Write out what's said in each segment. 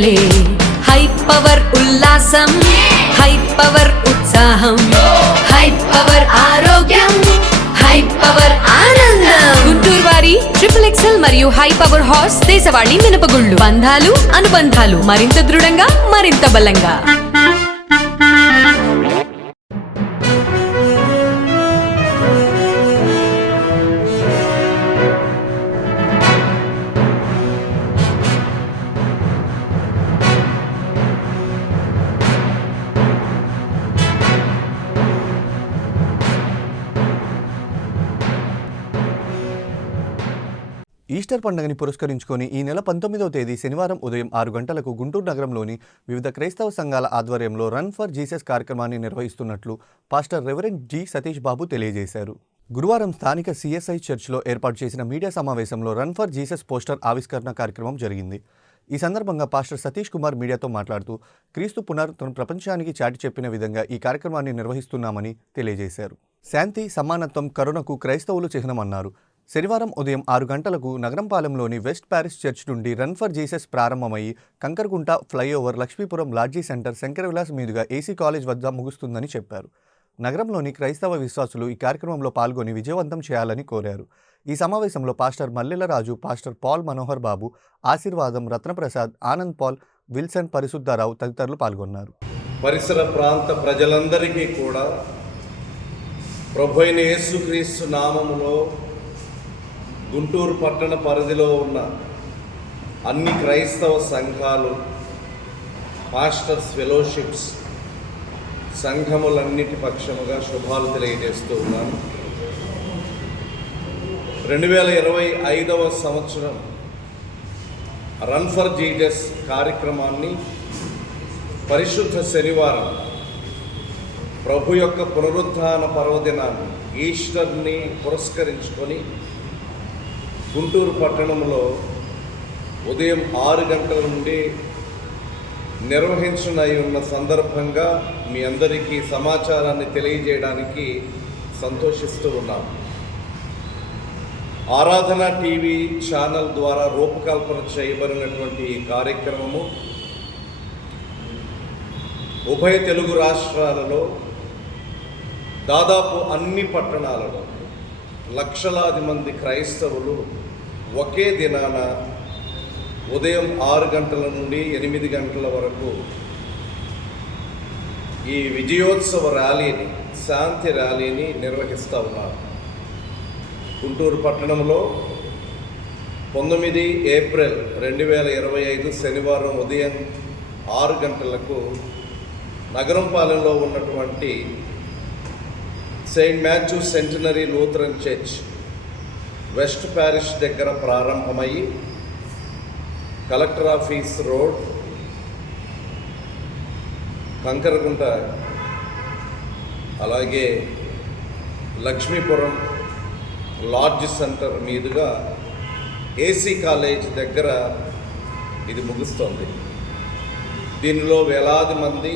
పండగలే. High power ఉల్లాసం, high power ఉత్సాహం, high power ఆరోగ్యం, హై పవర్ ఆనందం. గుంటూరు వారి XXL మరియు హై పవర్ హార్స్ దేశవాళీ మినపగుళ్ళు. బంధాలు అనుబంధాలు మరింత దృఢంగా, మరింత బలంగా. ఈస్టర్ పండుగని పురస్కరించుకొని ఈ నెల 19వ తేదీ శనివారం ఉదయం 6 గంటలకు గుంటూరు నగరంలోని వివిధ క్రైస్తవ సంఘాల ఆధ్వర్యంలో రన్ ఫర్ జీసస్ కార్యక్రమాన్ని నిర్వహిస్తున్నట్లు pastor reverend G Satish Babu తెలియజేశారు. గురువారం స్థానిక CSI చర్చ్లో ఏర్పాటు చేసిన మీడియా సమావేశంలో రన్ ఫర్ జీసస్ పోస్టర్ ఆవిష్కరణ కార్యక్రమం జరిగింది. ఈ సందర్భంగా పాస్టర్ సతీష్ కుమార్ మీడియాతో మాట్లాడుతూ క్రీస్తు పునరుద్ధరణ ప్రపంచానికి చాటి చెప్పిన విధంగా ఈ కార్యక్రమాన్ని నిర్వహిస్తున్నామని తెలియజేశారు. శాంతి, సమానత్వం, కరుణకు క్రైస్తవులు చిహ్నమన్నారు. శనివారం ఉదయం 6 గంటలకు నగరంపాలెంలోని వెస్ట్ ప్యారిస్ చర్చ్ నుండి రన్ ఫర్ జీసస్ ప్రారంభమయ్యి Kankaragunta flyover, Lakshmipuram lodge centre, Shankar Vilas మీదుగా AC కాలేజ్ వద్ద ముగుస్తుందని చెప్పారు. నగరంలోని క్రైస్తవ విశ్వాసులు ఈ కార్యక్రమంలో పాల్గొని విజయవంతం చేయాలని కోరారు. ఈ సమావేశంలో పాస్టర్ మల్లెల రాజు, పాస్టర్ పాల్ మనోహర్ బాబు, ఆశీర్వాదం, రత్నప్రసాద్, ఆనంద్ పాల్, విల్సన్, పరిశుద్ధరావు తదితరులు పాల్గొన్నారు. పరిసర ప్రాంత ప్రజలందరికీ కూడా ప్రభువైన యేసుక్రీస్తు నామములో గుంటూరు పట్టణ పరిధిలో ఉన్న అన్ని క్రైస్తవ సంఘాలు, పాస్టర్స్ ఫెలోషిప్స్, సంఘములన్నిటి పక్షముగా శుభాలు తెలియజేస్తూ ఉన్నాను. 2025వ సంవత్సరం రన్ ఫర్ జీసస్ కార్యక్రమాన్ని పరిశుద్ధ శనివారం ప్రభు యొక్క పునరుత్థాన పర్వదినాన్ని, ఈస్టర్ని పురస్కరించుకొని గుంటూరు పట్టణంలో ఉదయం 6 గంటల నుండి నిర్వహించనై ఉన్న సందర్భంగా మీ అందరికీ సమాచారాన్ని తెలియజేయడానికి సంతోషిస్తూ ఉన్నాం. ఆరాధన టీవీ ఛానల్ ద్వారా రూపకల్పన చేయబడినటువంటి ఈ కార్యక్రమము ఉభయ తెలుగు రాష్ట్రాలలో దాదాపు అన్ని పట్టణాలలో లక్షలాది మంది క్రైస్తవులు ఒకే దినాన ఉదయం 6 గంటల నుండి 8 గంటల వరకు ఈ విజయోత్సవ ర్యాలీని, శాంతి ర్యాలీని నిర్వహిస్తూ ఉన్నారు. గుంటూరు పట్టణంలో 9 ఏప్రిల్ 2025 శనివారం ఉదయం 6 గంటలకు నగరంపాలెంలో ఉన్నటువంటి Saint Matthew centenary Lutheran church west parish దగ్గర ప్రారంభమయ్యి కలెక్టర్ ఆఫీస్ రోడ్, కంకరగుంట, అలాగే లక్ష్మీపురం లాడ్జ్ సెంటర్ మీదుగా AC కాలేజ్ దగ్గర ఇది ముగుస్తోంది. దీనిలో వేలాది మంది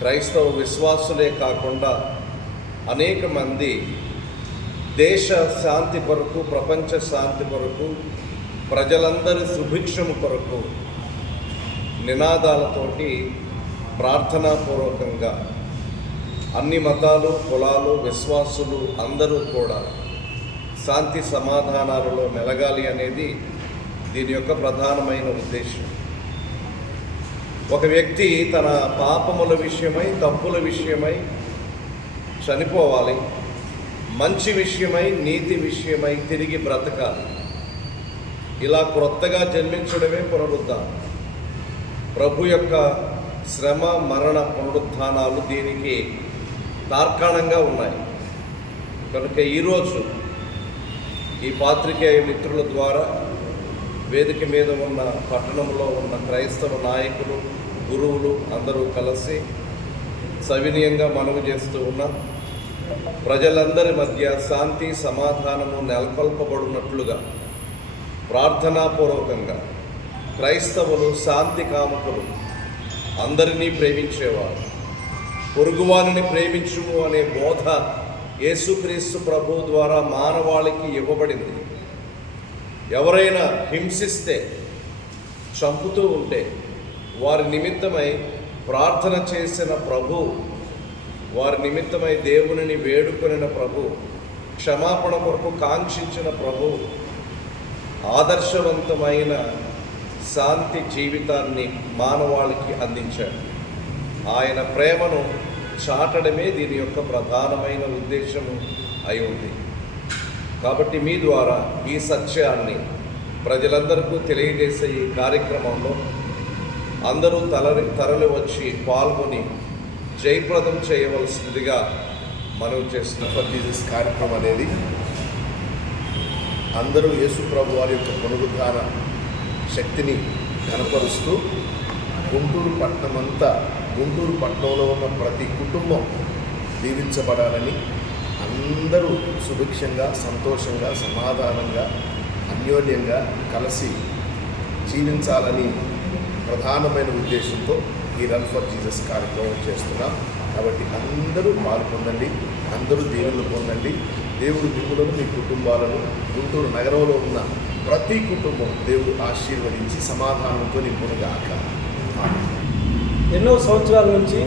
క్రైస్తవ విశ్వాసులే కాకుండా అనేక మంది దేశ శాంతి కొరకు, ప్రపంచ శాంతి కొరకు, ప్రజలందరి సుభిక్షము కొరకు నినాదాలతోటి ప్రార్థనాపూర్వకంగా అన్ని మతాలు, కులాలు, విశ్వాసులు అందరూ కూడా శాంతి సమాధానాలలో మెలగాలి అనేది దీని యొక్క ప్రధానమైన ఉద్దేశం. ఒక వ్యక్తి తన పాపముల విషయమై, తప్పుల విషయమై చనిపోవాలి, మంచి విషయమై, నీతి విషయమై తిరిగి బ్రతకాలి. ఇలా క్రొత్తగా జన్మించడమే పునరుద్ధానం. ప్రభు యొక్క శ్రమ, మరణ, పునరుద్ధానాలు దీనికి తార్కాణంగా ఉన్నాయి. కనుక ఈరోజు ఈ పాత్రికేయ మిత్రుల ద్వారా వేదిక మీద ఉన్న పట్టణంలో ఉన్న క్రైస్తవ నాయకులు, గురువులు అందరూ కలిసి సవినయంగా మనవి చేస్తూ ఉన్నాం. ప్రజలందరి మధ్య శాంతి సమాధానము నెలకొల్పబడినట్లుగా ప్రార్థనాపూర్వకంగా క్రైస్తవులు శాంతి కాముకులు, అందరినీ ప్రేమించేవారు, పొరుగువారిని ప్రేమించుము అనే బోధ యేసుక్రీస్తు ప్రభు ద్వారా మానవాళికి ఇవ్వబడింది. ఎవరైనా హింసిస్తే చంపుతూ ఉంటే వారి నిమిత్తమై ప్రార్థన చేసిన ప్రభు, వారి నిమిత్తమై దేవునిని వేడుకొనిన ప్రభు, క్షమాపణ కొరకు కాంక్షించిన ప్రభు ఆదర్శవంతమైన శాంతి జీవితాన్ని మానవాళికి అందించాడు. ఆయన ప్రేమను చాటడమే దీని యొక్క ప్రధానమైన ఉద్దేశము అయి ఉంది. కాబట్టి మీ ద్వారా ఈ సత్యాన్ని ప్రజలందరికీ తెలియజేసే ఈ కార్యక్రమంలో అందరూ తరలి వచ్చి పాల్గొని జయప్రదం చేయవలసిందిగా మనవి చేస్తున్నాం. ఫర్ జీసస్ కార్యక్రమం అనేది అందరూ యేసు ప్రభు వారి యొక్క పునరుద్ధాన శక్తిని కనపరుస్తూ గుంటూరు పట్టణంలో ఉన్న ప్రతి కుటుంబం దీవించబడాలని, అందరూ సుభిక్షంగా, సంతోషంగా, సమాధానంగా, అన్యోన్యంగా కలిసి జీవించాలని ప్రధానమైన ఉద్దేశంతో ఈ రన్ ఫర్ జీసస్ కార్యక్రమం చేస్తున్నాం. కాబట్టి అందరూ పాల్గొనండి, అందరూ దేవుళ్ళు పొందండి. దేవుడు మిమ్ములను, మీ కుటుంబాలను, గుంటూరు నగరంలో ఉన్న ప్రతి కుటుంబం దేవుడు ఆశీర్వదించి సమాధానంతో నింపునుగాక. ఎన్నో సంవత్సరాల నుంచి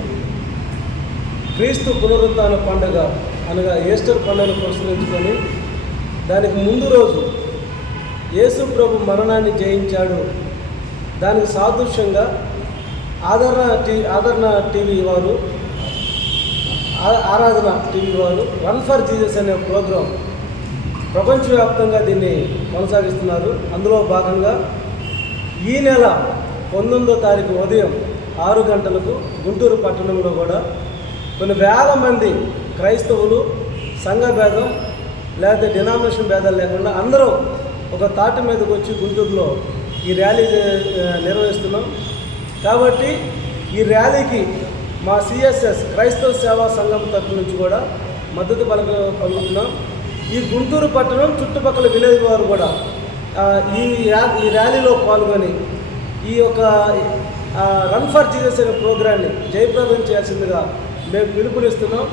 క్రీస్తు పునరుత్థాన పండుగ అనగా ఈస్టర్ పండుగను పురస్కరించుకొని దానికి ముందు రోజు యేసు ప్రభు మరణాన్ని జయించాడు, దానికి సాదృశ్యంగా ఆరాధన టీవీ వారు రన్ ఫర్ జీసస్ అనే ప్రోగ్రాం ప్రపంచవ్యాప్తంగా దీన్ని కొనసాగిస్తున్నారు. అందులో భాగంగా ఈ నెల 19వ తారీఖు ఉదయం 6 గంటలకు గుంటూరు పట్టణంలో కూడా కొన్ని వేల మంది క్రైస్తవులు సంఘ భేదం లేదా డినామినేషన్ భేదాలు లేకుండా అందరూ ఒక తాటి మీదకి వచ్చి గుంటూరులో ఈ ర్యాలీ నిర్వహిస్తున్నాం. కాబట్టి ఈ ర్యాలీకి మా సిఎస్ఎస్ క్రైస్తవ సేవా సంఘం తరఫు నుంచి కూడా మద్దతు పలుకుతున్నాం. ఈ గుంటూరు పట్టణం చుట్టుపక్కల విలేజ్ వారు కూడా ఈ ర్యాలీలో పాల్గొని ఈ యొక్క రన్ ఫర్ జీసస్ అనే ప్రోగ్రాన్ని జయప్రదం చేయాల్సిందిగా మేము పిలుపునిస్తున్నాం.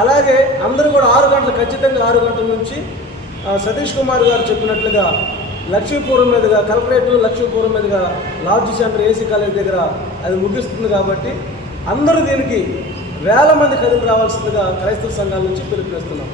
అలాగే అందరూ కూడా 6 గంటలు, ఖచ్చితంగా 6 గంటల నుంచి సతీష్ కుమార్ గారు చెప్పినట్లుగా లక్ష్మీపురం మీదుగా కలెక్టరేట్, లక్ష్మీపురం మీదుగా లార్జ్ సెంటర్ ఏసీ కాలేజ్ దగ్గర అది ముగిస్తుంది. కాబట్టి అందరూ దీనికి వేల మంది కదిలి రావాల్సిందిగా క్రైస్తవ సంఘాల నుంచి పిలుపునిస్తున్నాం.